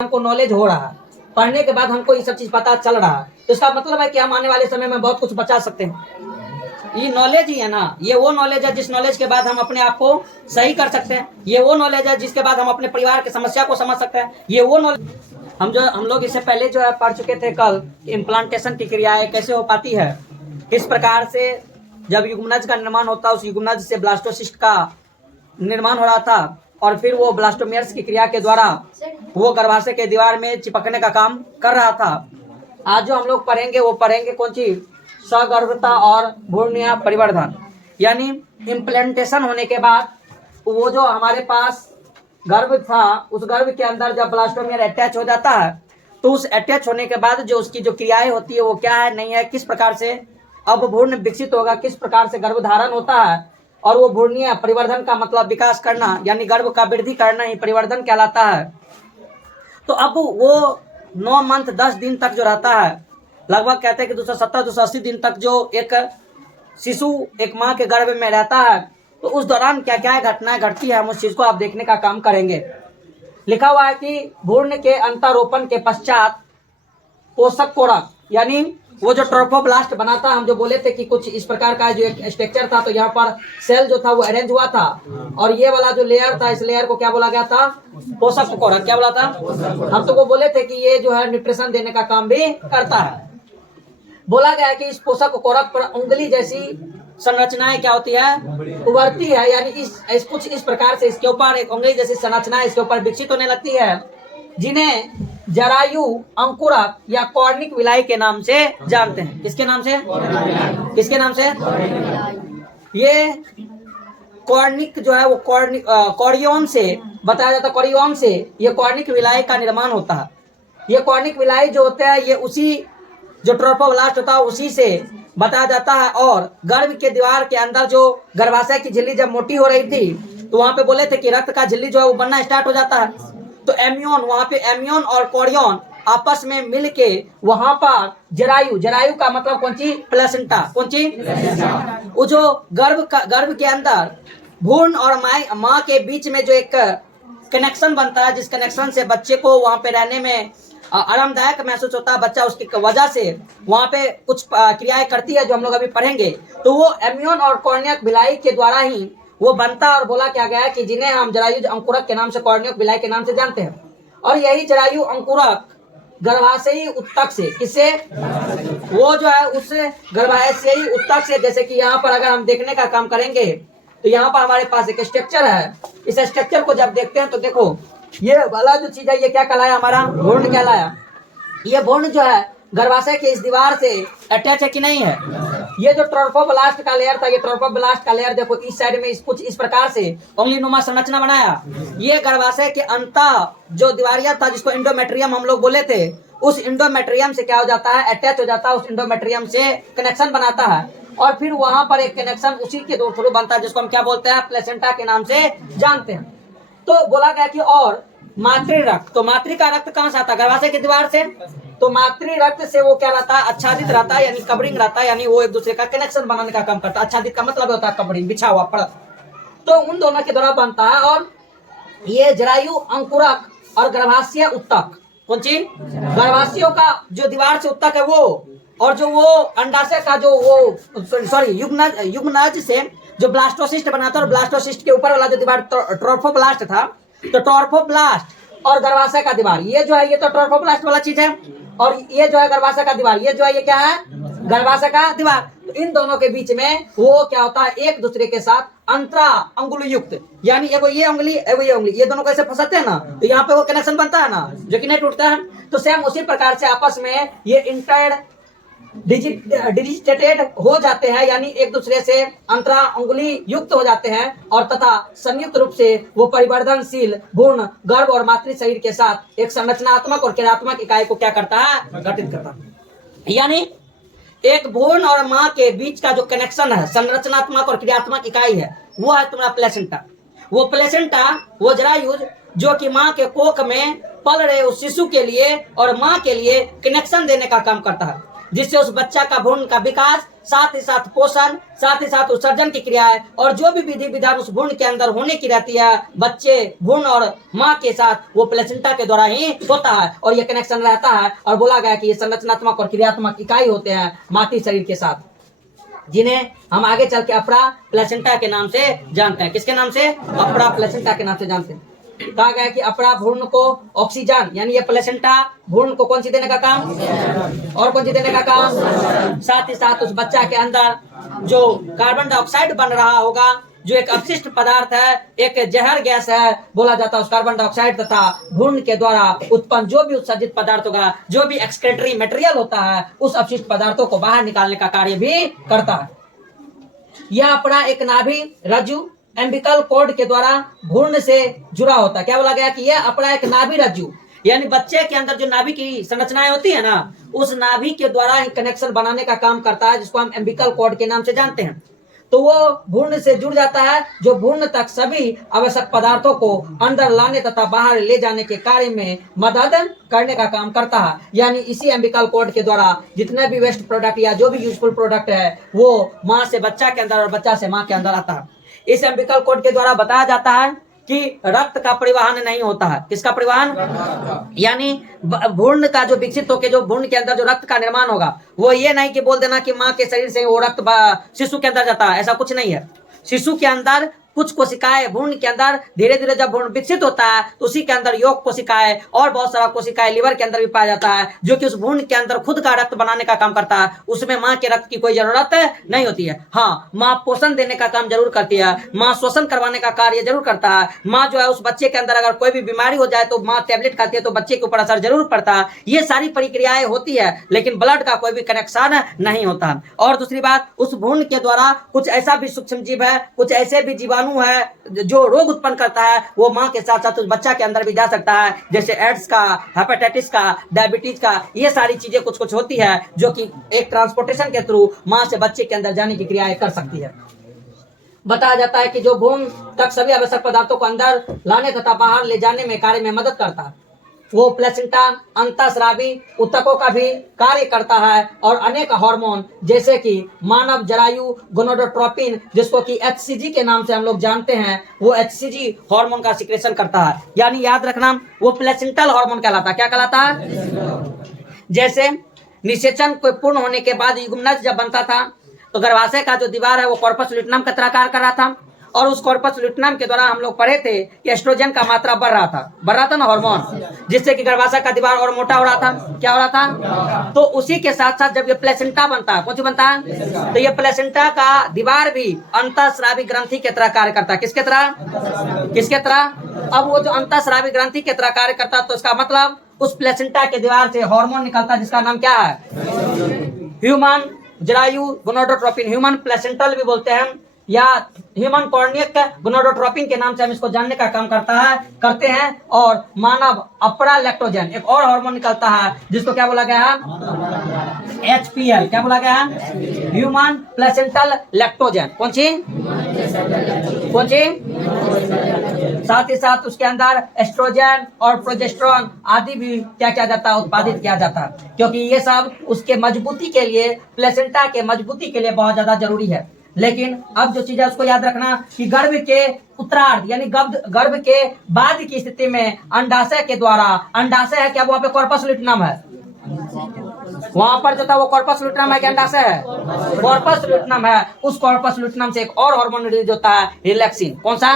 हमको नॉलेज हो रहा है, पढ़ने के बाद हमको ये सब चीज पता चल रहा है, तो इसका मतलब है कि हम आने वाले समय में बहुत कुछ बचा सकते हैं। ये नॉलेज ही है ना, ये वो नॉलेज है जिस नॉलेज के बाद हम अपने आप को सही कर सकते हैं। ये वो नॉलेज है जिसके बाद हम अपने परिवार की समस्या को समझ सकते हैं। ये वो नॉलेज हम लोग इससे पहले जो है पढ़ चुके थे कल, इम्प्लांटेशन की क्रियाएं कैसे हो पाती है। इस प्रकार से जब युग्मनज का निर्माण होता है, उस युग्मनज से ब्लास्टोसिस्ट का निर्माण हो रहा था, और फिर वो ब्लास्टोमेयर्स की क्रिया के द्वारा वो गर्भाशय के दीवार में चिपकने का काम कर रहा था। आज जो हम लोग पढ़ेंगे वो पढ़ेंगे कौन चीज, सगर्भता और भ्रूणीय परिवर्धन। यानी इम्प्लांटेशन होने के बाद वो जो हमारे पास गर्भ था, उस गर्भ के अंदर जब ब्लास्टोमेयर अटैच हो जाता है, तो उस अटैच होने के बाद जो उसकी जो क्रियाएं होती है वो क्या है, नहीं है, किस प्रकार से अब भ्रूण विकसित होगा, किस प्रकार से गर्भधारण होता है, और वो भ्रूणीय परिवर्धन का मतलब विकास करना, यानी गर्भ का वृद्धि करना ही परिवर्धन कहलाता है। तो अब वो 9 मंथ 10 दिन तक जो रहता है, लगभग कहते हैं कि 270-280 दिन तक जो एक शिशु एक माँ के गर्भ में रहता है, तो उस दौरान क्या क्या घटनाएं घटती है, हम उस चीज को आप देखने का काम करेंगे। लिखा हुआ है कि भ्रूण के अंतरोपण के पश्चात पोषक कोरक, यानी वो जो ट्रोफोब्लास्ट बनाता, हम जो बोले थे कि कुछ इस प्रकार का जो एक स्ट्रक्चर था, तो यहाँ पर सेल जो था वो अरेंज हुआ था, और ये वाला जो लेयर था, इस लेयर को क्या बोला गया था, पोषक कोरक। क्या बोला था, हम तो वो बोले थे कि ये जो है न्यूट्रिशन देने का काम भी करता है। बोला गया है कि इस पोषक कोरक पर उंगली जैसी संरचनाएं क्या होती है, उभरती है, यानी इस कुछ इस प्रकार से इसके ऊपर एक उंगली जैसी संरचना इसके ऊपर विकसित होने लगती है, जिन्हें जरायु अंकुरक या कॉर्निक विलाई के नाम से जानते हैं। किसके नाम से, किसके नाम से, ये कॉर्निक जो है वो कॉरियोन से बताया जाता है, कॉरियोन से ये कॉर्निक विलाई का निर्माण होता है। ये कॉर्निक विलाई जो होते हैं ये उसी जो ट्रोफोब्लास्ट होता है उसी से बताया जाता है। और गर्भ के दीवार के अंदर जो गर्भाशय की झिल्ली जब मोटी हो रही थी, तो वहां पे बोले थे कि रक्त का झिल्ली जो है वो बनना स्टार्ट हो जाता है, तो एम्नियन, वहां पे एम्नियन और कोरियन आपस में मिलके वहां पर जरायु का मतलब कौन सी, प्लेसेंटा, कौन सी, वो जो गर्भ के अंदर भ्रूण और माँ के बीच में जो एक कनेक्शन बनता है, जिस कनेक्शन से बच्चे को वहां पे रहने में आरामदायक महसूस होता है, बच्चा उसकी वजह से वहां पे कुछ क्रियाएं करती है जो हम लोग अभी पढ़ेंगे, तो वो एम्नियन और कॉर्नियक विलाई के द्वारा ही वो बनता। और बोला क्या गया है कि जिन्हें हम जरायु अंकुरक के नाम से, कॉर्नियक विलाई के नाम से जानते हैं। और यही जरायु अंकुरक गर्भाशयी उत्तक से, किससे, वो जो है उस गर्भाशयी उत्तक से, जैसे कि यहाँ पर अगर हम देखने का काम करेंगे तो यहाँ पर हमारे पास एक स्ट्रक्चर है। इस स्ट्रक्चर को जब देखते हैं तो देखो ये वाला जो चीज है ये क्या कहलाया, हमारा भ्रूण कहलाया। ये भ्रूण जो है गर्भाशय के इस दीवार से अटैच है कि नहीं है। ये जो ट्रोफोब्लास्ट का लेयर था, ये ट्रोफोब्लास्ट का लेयर देखो इस साइड में कुछ इस प्रकार से उंगली नुमा संरचना बनाया। ये गर्भाशय के अंत जो दीवारिया था, जिसको इंडोमेट्रियम हम लोग बोले थे, उस इंडोमेट्रियम से क्या हो जाता है, अटैच हो जाता है, उस इंडोमेट्रियम से कनेक्शन बनाता है, और फिर वहां पर एक कनेक्शन उसी के थ्रू बनता है, जिसको हम क्या बोलते हैं, प्लेसेंटा के नाम से जानते हैं। तो बोला गया कि और मातृ रक्त, तो मातृ का रक्त कहाँ से आता है, गर्भाशय की दीवार से, तो मातृ रक्त से वो क्या रहता है, आच्छादित रहता है, यानी कवरिंग रहता है, यानी वो एक दूसरे का कनेक्शन बनाने का काम करता है। आच्छादित का मतलब होता है कवरिंग, बिछा हुआ परत, तो उन दोनों के द्वारा बनता है। और ये जरायु अंकुरक और गर्भाशय उत्तक, कौन सी, गर्भाशयों का जो दीवार से उत्तक है वो, और जो वो अंडाशय का जो वो सॉरी युग्मनज से जो ब्लास्टोसिस्ट बनाता है, और ब्लास्टोसिस्ट के ऊपर वाला जो दीवार ट्रोफोब्लास्ट था, तो ट्रोफोब्लास्ट और गर्भाशय का दीवार, ये जो है ये तो ट्रोफोब्लास्ट वाला चीज है, और ये जो है गर्भाशय का दीवार, ये जो है ये क्या है, गर्भाशय का दीवार। तो इन दोनों के बीच में वो क्या होता है, एक दूसरे के साथ अंतरा अंगुली युक्त, यानी एगो ये उंगली एगो ये उंगली, ये दोनों कैसे फंसते हैं ना, तो यहाँ पे वो कनेक्शन बनता है ना, जो कि नहीं टूटता है। तो सेम उसी प्रकार से आपस में ये इंटर डिजिटेटेड हो जाते हैं, यानी एक दूसरे से अंतरा अंगुली युक्त हो जाते हैं, और तथा संयुक्त रूप से वो परिवर्तनशील भ्रूण गर्भ और मातृ शरीर के साथ एक संरचनात्मक और क्रियात्मक इकाई को क्या करता है, गठित करता है। यानी एक भ्रूण और माँ के बीच का जो कनेक्शन है, संरचनात्मक और क्रियात्मक इकाई है, वो है तुम्हारा प्लेसेंटा। वो प्लेसेंटा, वो जरायुज जो कि माँ के कोख में पल रहे उस शिशु के लिए और माँ के लिए कनेक्शन देने का काम करता है, जिससे उस बच्चा का भ्रूण का विकास साथ ही साथ पोषण, साथ ही साथ उत्सर्जन की क्रियाएं और जो भी विधि विधान उस भ्रूण के अंदर होने की रहती है, बच्चे भ्रूण और माँ के साथ वो प्लेसेंटा के द्वारा ही होता है और ये कनेक्शन रहता है। और बोला गया कि ये संरचनात्मक और क्रियात्मक इकाई होते हैं मातृ शरीर के साथ, जिन्हें हम आगे चल के अप्रा प्लेसेंटा के नाम से जानते हैं। किसके नाम से? अप्रा प्लेसेंटा के नाम से जानते हैं। कहा गया कि अप्रा भ्रूण को ऑक्सीजन, यानी ये प्लेसेंटा भ्रूण को कौन सी देने का काम, और कौन सी देने का काम, साथ ही साथ उस बच्चा के अंदर जो कार्बन डाइऑक्साइड बन रहा होगा, जो एक अपशिष्ट पदार्थ है, एक जहर गैस है, बोला जाता है उस कार्बन डाइऑक्साइड तथा भ्रूण के द्वारा उत्पन्न जो भी उत्सर्जित पदार्थ होगा, जो भी एक्सक्रेटरी मटेरियल होता है, उस अपशिष्ट पदार्थों को बाहर निकालने का कार्य भी करता है। यह अपना एक नाभि रज्जु एम्बिकल कॉर्ड के द्वारा भ्रूण से जुड़ा होता है। क्या बोला गया कि यह अपना एक नाभि रज्जु, यानी बच्चे के अंदर जो नाभि की संरचनाएं होती है ना, उस नाभि के द्वारा ही कनेक्शन बनाने का काम करता है, जिसको हम एम्बिकल कॉर्ड के नाम से जानते हैं। तो वो भ्रूण से जुड़ जाता है, जो भ्रूण तक सभी आवश्यक पदार्थों को अंदर लाने तथा बाहर ले जाने के कार्य में मदद करने का काम करता है। यानी इसी एम्बिकल कॉर्ड के द्वारा जितने भी वेस्ट प्रोडक्ट या जो भी यूजफुल प्रोडक्ट है, वो माँ से बच्चा के अंदर और बच्चा से माँ के अंदर आता है। इस एम्बिकल कॉर्ड के द्वारा बताया जाता है कि रक्त का परिवहन नहीं होता है। किसका परिवहन? यानी भ्रूण का जो विकसित होकर जो भ्रूण के अंदर जो रक्त का निर्माण होगा, वो ये नहीं कि बोल देना कि माँ के शरीर से वो रक्त शिशु के अंदर जाता है, ऐसा कुछ नहीं है। शिशु के अंदर कुछ कोशिकाएं, भ्रूण के अंदर धीरे धीरे जब भ्रूण विकसित होता है तो उसी के अंदर योग कोशिकाएं और बहुत सारा कोशिकाएं लिवर के अंदर भी पाया जाता है, जो कि उस भ्रूण के अंदर खुद का रक्त बनाने का काम करता है। उसमें माँ के रक्त की कोई जरूरत नहीं होती है। हाँ, माँ पोषण देने का काम जरूर करती है, माँ श्वसन करवाने का कार्य जरूर करता है। माँ जो है उस बच्चे के अंदर अगर कोई भी बीमारी हो जाए तो माँ टैबलेट खाती है तो बच्चे के ऊपर असर जरूर पड़ता है। ये सारी प्रक्रियाएं होती है, लेकिन ब्लड का कोई भी कनेक्शन नहीं होता। और दूसरी बात, उस भ्रूण के द्वारा कुछ ऐसा भी सूक्ष्म जीव है, कुछ ऐसे भी जीवाणु है जो रोग उत्पन्न करता है, वो माँ के साथ साथ उस बच्चा के अंदर भी जा सकता है, जैसे एड्स का, हेपेटाइटिस का, डायबिटीज का। ये सारी चीजें कुछ कुछ होती है जो कि एक ट्रांसपोर्टेशन के थ्रू माँ से बच्चे के अंदर जाने की क्रियाएं कर सकती है। बताया जाता है कि जो भ्रूण तक सभी आवश्यक पदार्थों को अंदर लाने तथा बाहर ले जाने में कार्य में मदद करता है, वो प्लेसेंटा अंतःस्रावी ऊतकों का भी कार्य करता है और अनेक हार्मोन जैसे कि मानव जरायु गोनाडोट्रोपिन, जिसको कि HCG के नाम से हम लोग जानते हैं, वो HCG हार्मोन का सिक्रेशन करता है। यानी याद रखना, वो प्लेसेंटल हार्मोन कहलाता है। क्या कहलाता है? जैसे निषेचन को पूर्ण होने के बाद युग्मनज जब बनता था तो गर्भाशय का जो दीवार है वो कॉर्पस ल्यूटेनम का तरह कार्य कर रहा था, और उस कॉर्पस ल्यूटेनम के द्वारा हम लोग पढ़े थे कि एस्ट्रोजन का मात्रा बढ़ रहा था ना हार्मोन, जिससे कि गर्भाशय का दीवार और मोटा हो रहा था। क्या हो रहा था? तो उसी के साथ साथ जब ये प्लेसेंटा बनता है, कौन सी बनता है? तो ये प्लेसेंटा का दीवार भी अंतःस्रावी ग्रंथि के तरह कार्य करता है। किसके तरह? किसके तरह? अब वो जो अंतःस्रावी ग्रंथि के तरह कार्य करता है, तो इसका मतलब उस प्लेसेंटा के दीवार से हार्मोन निकलता है, जिसका नाम क्या है? ह्यूमन जरायु गोनाडोट्रोपिन, ह्यूमन प्लेसेंटल भी बोलते हैं, या ह्यूमन कॉर्नियक गोनाडोट्रोपिन के नाम से हम इसको जानने का काम करते हैं। और मानव अपरा लैक्टोजन, एक और हार्मोन निकलता है जिसको क्या बोला गया है? HPL। क्या बोला गया है? Human placental lactogen. कौन सी? साथ ही साथ उसके अंदर एस्ट्रोजन और प्रोजेस्टेरोन आदि भी क्या किया जाता है? उत्पादित किया जाता है, क्योंकि ये सब उसके मजबूती के लिए, प्लेसेंटा के मजबूती के लिए बहुत ज्यादा जरूरी है। लेकिन अब जो चीज है उसको याद रखना कि गर्भ के उत्तरार्ध यानी गर्भ के बाद की स्थिति में अंडाशय के द्वारा, अंडाशय है क्या? वहाँ पे कॉर्पस ल्यूटेनम है, वहां पर जो था वो कॉर्पस ल्यूटेनम है कि अंडाशय है? कॉर्पस ल्यूटेनम है। उस कॉर्पस ल्यूटेनम से एक और हार्मोन रिलीज होता है, रिलैक्सिन। कौन सा?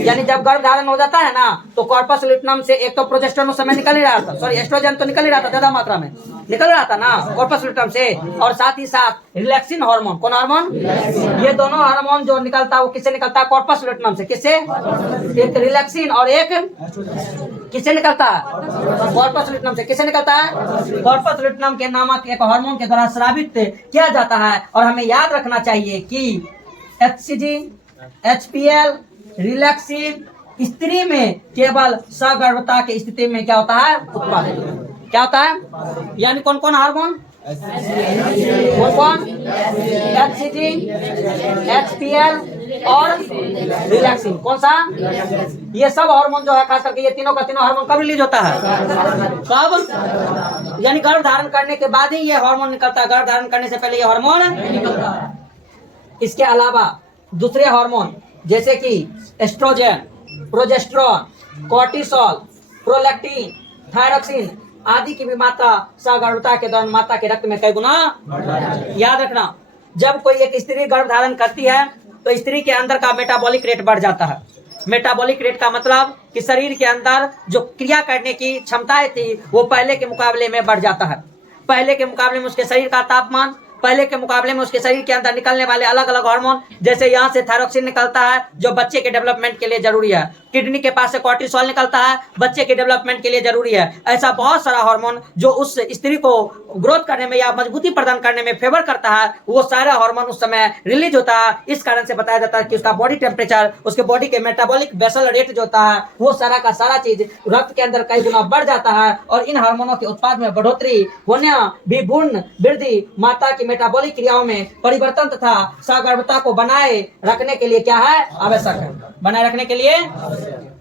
यानी जब गर्भ धारण हो जाता है ना, तो कॉर्पस ल्यूटेनम से एक तो प्रोजेस्टेरोन उस समय निकल ही रहा था, सॉरी एस्ट्रोजन तो निकल ही रहा था, ज्यादा मात्रा में निकल रहा था ना कॉर्पस ल्यूटेनम से, और साथ ही साथ रिलैक्सिन हार्मोन। कौन हार्मोन? ये दोनों हार्मोन जो निकलता है वो किससे निकलता है? कॉर्पस ल्यूटेनम से। किससे? एक रिलैक्सिन और एक किससे निकलता है? कॉर्पस ल्यूटेनम से। किससे निकलता है? कॉर्पस ल्यूटेनम के नामक एक हार्मोन के द्वारा स्रावित किया जाता है। और हमें याद रखना चाहिए कि HCG, HPL, रिलैक्सिन स्त्री में केवल सगर्भता की स्थिति में क्या होता है? उत्पादित। क्या होता है? यानी कौन कौन हार्मोन? कौन कौन? HCG, HPL, और रिलैक्सिंग। कौन सा? ये सब हार्मोन जो है, खास करके ये तीनों का तीनों हार्मोन कब रिलीज होता है? कब? यानी गर्भ धारण करने के बाद ही ये हार्मोन निकलता है, गर्भ धारण करने से पहले ये हार्मोन निकलता है। इसके अलावा दूसरे हार्मोन जैसे कि estrogen, progesterone, cortisol, prolactin, thyroxine आदि की भी मात्रा सगर्भता के दौरान माता के रक्त में कई गुना। याद रखना, जब कोई एक स्त्री गर्भ धारण करती है तो स्त्री के अंदर का मेटाबॉलिक रेट बढ़ जाता है। मेटाबॉलिक रेट का मतलब कि शरीर के अंदर जो क्रिया करने की क्षमताएं थी वो पहले के मुकाबले में बढ़ जाता है। पहले के मुकाबले में उसके शरीर का तापमान, पहले के मुकाबले में उसके शरीर के अंदर निकलने वाले अलग अलग हार्मोन, जैसे यहाँ से थायरोक्सिन निकलता है जो बच्चे के डेवलपमेंट के लिए जरूरी है, किडनी के पास से कोर्टिसोल निकलता है बच्चे के डेवलपमेंट के लिए जरूरी है। ऐसा बहुत सारा हार्मोन जो उस स्त्री को ग्रोथ करने में या मजबूती प्रदान करने में फेवर करता है, वो सारा हार्मोन उस समय रिलीज होता है। इस कारण से बताया जाता है कि उसका बॉडी टेम्परेचर, उसके बॉडी के मेटाबॉलिक बेसल रेट जो होता है वो सारा का सारा चीज रक्त के अंदर कई गुना बढ़ जाता है। और इन हार्मोनों के उत्पाद में बढ़ोतरी होने भी भ्रूण वृद्धि, माता की मेटाबॉलिक क्रियाओं में परिवर्तन तथा सगर्भता को बनाए रखने के लिए क्या है? आवश्यक है। बनाए रखने के लिए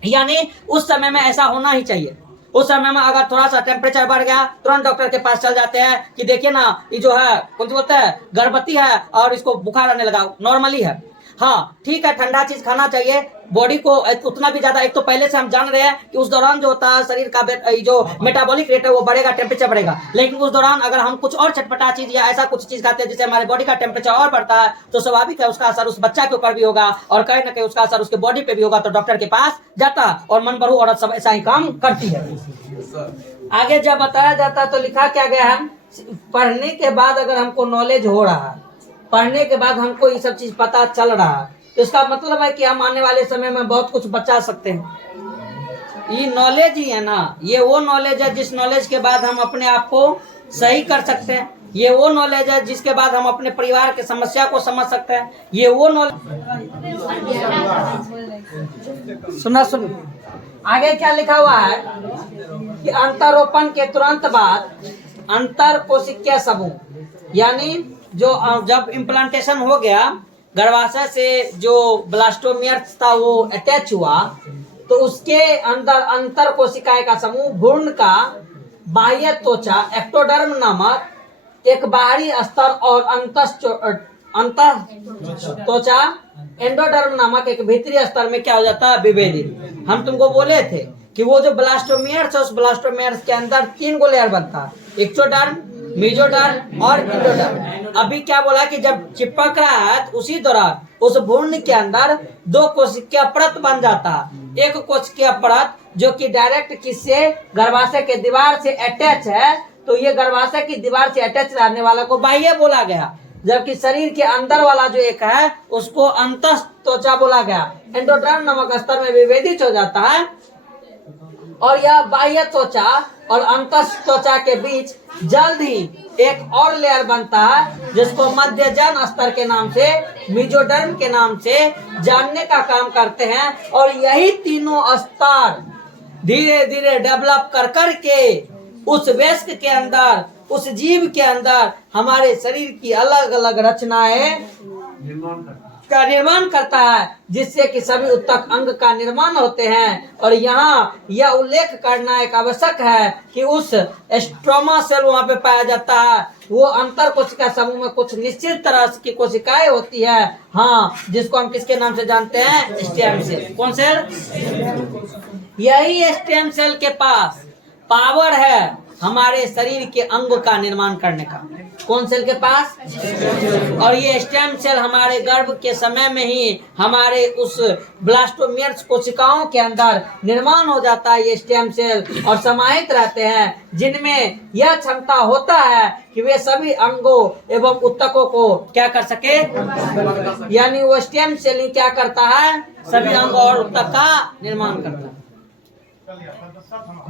यानी उस समय में ऐसा होना ही चाहिए। उस समय में अगर थोड़ा सा टेम्परेचर बढ़ गया तुरंत डॉक्टर के पास चल जाते हैं कि देखिए ना ये जो है कौन सी बोलते हैं गर्भवती है और इसको बुखार आने लगा, नॉर्मली है। हाँ ठीक है, ठंडा चीज खाना चाहिए बॉडी को उतना भी ज्यादा। एक तो पहले से हम जान रहे हैं कि उस दौरान जो होता है शरीर का जो मेटाबॉलिक रेट है वो बढ़ेगा, टेम्परेचर बढ़ेगा। लेकिन उस दौरान अगर हम कुछ और चटपटा चीज या ऐसा कुछ चीज खाते हैं जिससे हमारे बॉडी का टेम्परेचर और बढ़ता है तो स्वाभाविक है उसका असर उस बच्चा के ऊपर भी होगा और कहीं ना कहीं उसका असर उसके बॉडी पे भी होगा। तो डॉक्टर के पास जाता और मन बढ़ू औरत सब ऐसा ही काम करती है। आगे जब बताया जाता तो लिखा क्या गया है? पढ़ने के बाद अगर हमको नॉलेज हो रहा है, पढ़ने के बाद हमको ये सब चीज पता चल रहा है, तो इसका मतलब है कि हम आने वाले समय में बहुत कुछ बचा सकते हैं। ये नॉलेज ही है ना, ये वो नॉलेज है जिस नॉलेज के बाद हम अपने आप को सही कर सकते हैं। ये वो नॉलेज है जिसके बाद हम अपने परिवार की समस्या को समझ सकते हैं। ये वो नॉलेज। सुन आगे क्या लिखा हुआ है कि अंतरोपण के तुरंत बाद अंतर कोशिकीय समूह, यानी जो जब इम्प्लांटेशन हो गया गर्भाशय से जो ब्लास्टोमियर्स था वो अटैच हुआ तो उसके अंदर अंतर कोशिकाएं का समूह भ्रूण का बाह्य त्वचा एक्टोडर्म नामक एक बाहरी स्तर और अंत त्वचा एंडोडर्म नामक एक भीतरी स्तर में क्या हो जाता है? विभेदित। हम तुमको बोले थे कि वो जो ब्लास्टोमियर्स है उस ब्लास्टोमियर्स के अंदर 3 गो लेयर बनता है, एक्टोडर्म, मेसोडर्म और एंडोडर्म। अभी क्या बोला कि जब चिपक रहा है तो उसी दौरान उस भ्रूण के अंदर 2 कोशिकीय परत बन जाता है। एक कोशिकीय परत जो कि डायरेक्ट किससे? गर्भाशय के दीवार से अटैच है, तो ये गर्भाशय की दीवार से अटैच रहने वाला को बाह्य बोला गया, जबकि शरीर के अंदर वाला जो एक है उसको अंतः त्वचा बोला गया। एंडोडर्म नामक स्तर में विभेदित हो जाता है और यह बाह्य त्वचा और अंतः त्वचा के बीच जल्द ही एक और लेयर बनता है जिसको मध्यजन स्तर के नाम से, मेसोडर्म के नाम से जानने का काम करते हैं। और यही तीनों स्तर धीरे धीरे डेवलप कर करके उस वयस्क के अंदर, उस जीव के अंदर हमारे शरीर की अलग अलग रचनाएं का निर्माण करता है, जिससे कि सभी उत्तक अंग का निर्माण होते हैं। और यहाँ यह उल्लेख करना एक आवश्यक है कि उस स्ट्रोमा सेल वहाँ पे पाया जाता है, वो अंतर कोशिका समूह में कुछ निश्चित तरह की कोशिकाएं होती है। हाँ, जिसको हम किसके नाम से जानते हैं? Stem cell. कौन सेल? यही स्टेम सेल के पास पावर है हमारे शरीर के अंग का निर्माण करने का। कौन सेल के पास? और ये स्टेम सेल हमारे गर्भ के समय में ही हमारे उस ब्लास्टोमियर्स कोशिकाओं के अंदर निर्माण हो जाता है। ये स्टेम सेल और समाहित रहते हैं, जिनमें यह क्षमता होता है कि वे सभी अंगों एवं उत्तकों को क्या कर सके, यानी वो स्टेम सेल ही क्या करता है? सभी अंग और उत्तक का निर्माण करता है।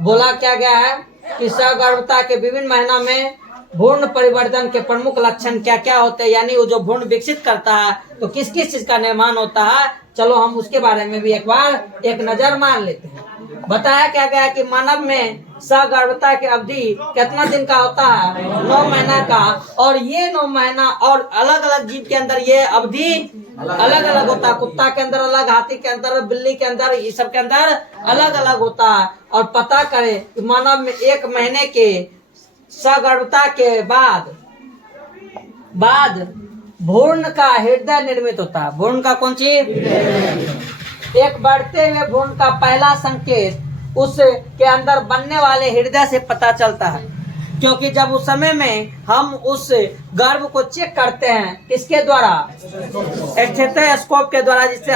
बोला क्या गया है कि सगर्भता के विभिन्न महीनों में भ्रूण परिवर्तन के प्रमुख लक्षण क्या क्या होते हैं, यानी वो जो भ्रूण विकसित करता है तो किस किस चीज का निर्माण होता है। चलो हम उसके बारे में भी एक बार एक नजर मार लेते हैं। बताया क्या गया कि मानव में सगर्भता की अवधि कितना दिन का होता है? 9 महीना का। और ये 9 महीना और अलग अलग जीव के अंदर ये अवधि अलग अलग होता है। कुत्ता के अंदर अलग, हाथी के अंदर, बिल्ली के अंदर, ये सब के अंदर अलग अलग होता है। और पता करें कि मानव में 1 महीने के सगर्भता के बाद भ्रूण का हृदय निर्मित होता है। भ्रूण का कौन चीज? एक बढ़ते हुए भ्रूण का पहला संकेत उसके अंदर बनने वाले हृदय से पता चलता है, क्योंकि जब उस समय में हम उस गर्भ को चेक करते हैं किसके द्वारा? स्टेथोस्कोप के द्वारा, जिससे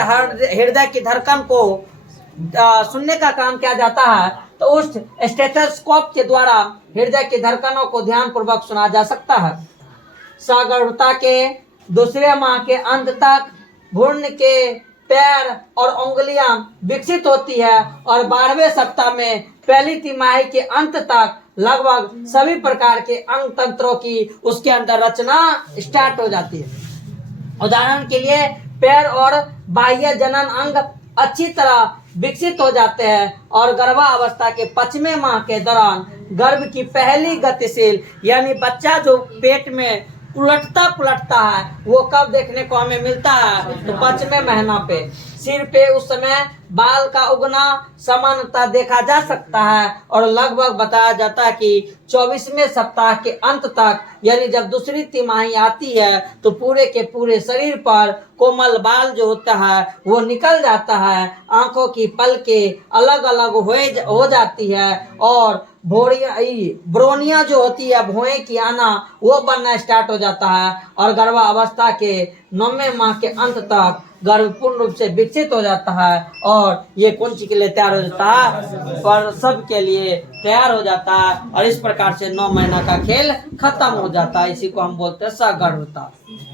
हृदय की धड़कन को सुनने का काम किया जाता है। तो उस स्टेथोस्कोप के द्वारा हृदय की धड़कनों को ध्यानपूर्वक सुना जा सकता है। सगर्भता के दूसरे माह के अंत तक भ्रूण के पैर और उंगलियां विकसित होती है और 12वें सप्ताह में पहली तिमाही के अंत तक लगभग सभी प्रकार के अंग तंत्रों की उसके अंदर रचना स्टार्ट हो जाती है। उदाहरण के लिए पैर और बाह्य जनन अंग अच्छी तरह विकसित हो जाते हैं और गर्भावस्था के 5वें माह के दौरान गर्भ की पहली गतिशील यानी बच्चा जो पेट में उलटता है वो कब देखने को हमें मिलता है? तो 5वें महीना पे। सिर पे उस समय बाल का उगना सामान्यतः देखा जा सकता है और लगभग बताया जाता है कि 24वें सप्ताह के अंत तक, यानी जब दूसरी तिमाही आती है, तो पूरे के पूरे शरीर पर कोमल बाल जो होता है वो निकल जाता है। आंखों की पलकें अलग अलग हो जाती है और ब्रोनिया जो होती है, भौहें की आना, वो बनना स्टार्ट हो जाता है और गर्भावस्था के 9वें माह के अंत तक गर्भ पूर्ण रूप से विकसित हो जाता है और ये कौन सी के लिए तैयार हो जाता है? पर सब के लिए तैयार हो जाता है और इस प्रकार से 9 महीना का खेल खत्म हो जाता है। इसी को हम बोलते हैं सगर्भता।